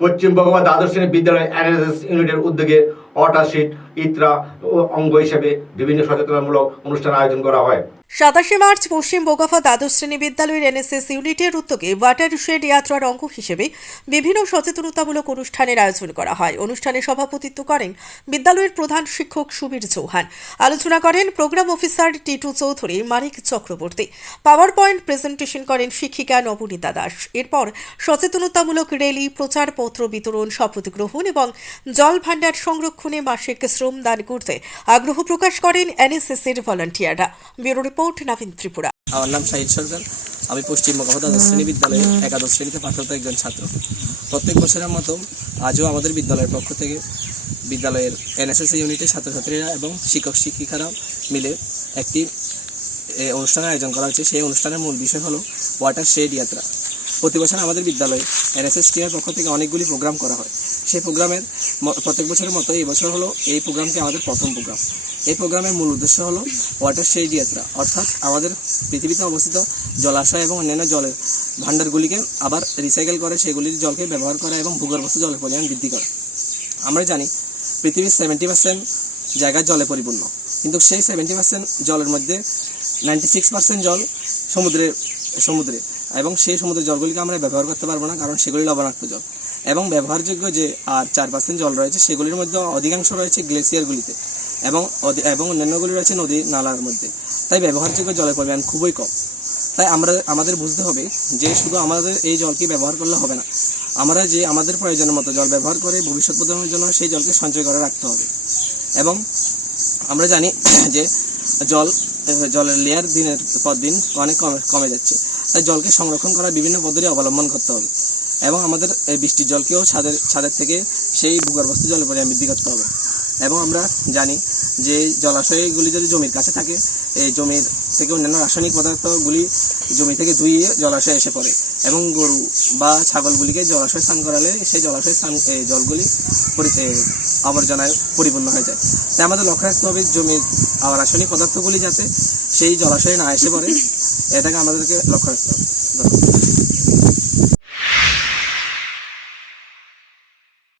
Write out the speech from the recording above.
পশ্চিম বঙ্গবা দ্বাদশ শ্রেণি বিদ্যালয় এনএসএস ইউনিটের উদ্যোগে অটাশিট ইত্রা অঙ্গ হিসেবে বিভিন্ন সচেতনামূলক অনুষ্ঠান আয়োজন করা হয়। সাতাশে মার্চ পশ্চিম বোগাফা দ্বাদশ শ্রেণি বিদ্যালয়ের এনএসএস ইউনিটের উদ্যোগে ওয়াটার শেড যাত্রার অঙ্গ হিসেবে বিভিন্ন সচেতনতামূলক অনুষ্ঠানের আয়োজন করা হয়। অনুষ্ঠানে সভাপতিত্ব করেন বিদ্যালয়ের প্রধান শিক্ষক সুবীর চৌহান। আলোচনা করেন program officer Titu Chowdhury, Manik Chakraborty. Power point presentation করেন শিক্ষিকা নবনীতা দাস। এরপর সচেতনতামূলক র্যালি প্রচারপত্র বিতরণ, শপথ গ্রহণ এবং জল ভাণ্ডার সংরক্ষণে মাসিক শ্রম দান করতে আগ্রহ প্রকাশ করেন এনএসএস এর ভলান্টিয়াররা। Bureau report, Nabin Tripura. আমার নাম শাহিদ সরকার। আমি পশ্চিম দ্বাদশ শ্রেণি বিদ্যালয়ে একাদশ শ্রেণীতে পাঠরত একজন ছাত্র। প্রত্যেক বছরের মতো আজও আমাদের বিদ্যালয়ের পক্ষ থেকে বিদ্যালয়ের এনএসএস ইউনিটের ছাত্রছাত্রীরা এবং শিক্ষক শিক্ষিকারা মিলে একটি অনুষ্ঠানের আয়োজন করা হচ্ছে সেই অনুষ্ঠানের মূল বিষয় হলো ওয়াটার শেড যাত্রা। প্রতি বছর আমাদের বিদ্যালয়ে এনএসএস টিমের পক্ষ থেকে অনেকগুলি প্রোগ্রাম করা হয়। সেই প্রোগ্রামের প্রত্যেক বছরের মতো এই বছর হলো এই প্রোগ্রামটি আমাদের প্রথম প্রোগ্রাম। এই প্রোগ্রামের মূল উদ্দেশ্য হলো ওয়াটার শেড যাত্রা, অর্থাৎ আমাদের পৃথিবীতে অবস্থিত জলাশয় এবং অন্যান্য জলের ভাণ্ডারগুলিকে আবার রিসাইকেল করে, সেগুলির জলকে ব্যবহার করা এবং ভূগর্ভস্থ জলের পরিমাণ বৃদ্ধি করা। আমরা জানি পৃথিবীর সেভেন্টি পার্সেন্ট জায়গা জলে পরিপূর্ণ, কিন্তু সেই সেভেন্টি পার্সেন্ট জলের মধ্যে নাইনটি সিক্স পার্সেন্ট জল সমুদ্রে সমুদ্রে, এবং সেই সমুদ্রের জলগুলিকে আমরা ব্যবহার করতে পারব না, কারণ সেগুলি লবণাক্ত জল। এবং ব্যবহারযোগ্য যে আর চার পার্সেন্ট জল রয়েছে, সেগুলির মধ্যে অধিকাংশ রয়েছে গ্লেসিয়ারগুলিতে এবং এবং অন্যান্যগুলি রয়েছে নদী নালার মধ্যে। তাই ব্যবহারযোগ্য জলের পরিমাণ খুবই কম। তাই আমরা, আমাদের বুঝতে হবে যে শুধু আমাদের এই জলকে ব্যবহার করলে হবে না। আমরা যে আমাদের প্রয়োজনের মতো জল ব্যবহার করে ভবিষ্যৎ প্রজন্মের জন্য সেই জলকে সঞ্চয় করে রাখতে হবে। এবং আমরা জানি যে জল, জলের লেয়ার দিনের পর দিন অনেক কমে কমে যাচ্ছে। তাই জলকে সংরক্ষণ করার বিভিন্ন পদ্ধতি অবলম্বন করতে হবে। এবং আমাদের এই বৃষ্টির জলকেও ছাদের ছাদের থেকে সেই ভূগর্ভস্থ জলের পরিমাণ বৃদ্ধি করতে হবে। এবং আমরা জানি যে জলাশয়গুলি যদি জমির কাছে থাকে, এই জমির থেকে অন্যান্য রাসায়নিক পদার্থগুলি জমি থেকে ধুয়ে জলাশয়ে এসে পড়ে এবং গরু বা ছাগলগুলিকে জলাশয় স্নান করালে সেই জলাশয় স্নান জলগুলি আবর্জনায় পরিপূর্ণ হয়ে যায়। তাই আমাদের লক্ষ্য রাখতে হবে জমির রাসায়নিক পদার্থগুলি যাতে সেই জলাশয়ে না এসে পড়ে। এটাকে আমাদেরকে লক্ষ্য রাখতে হবে। ধন্যবাদ।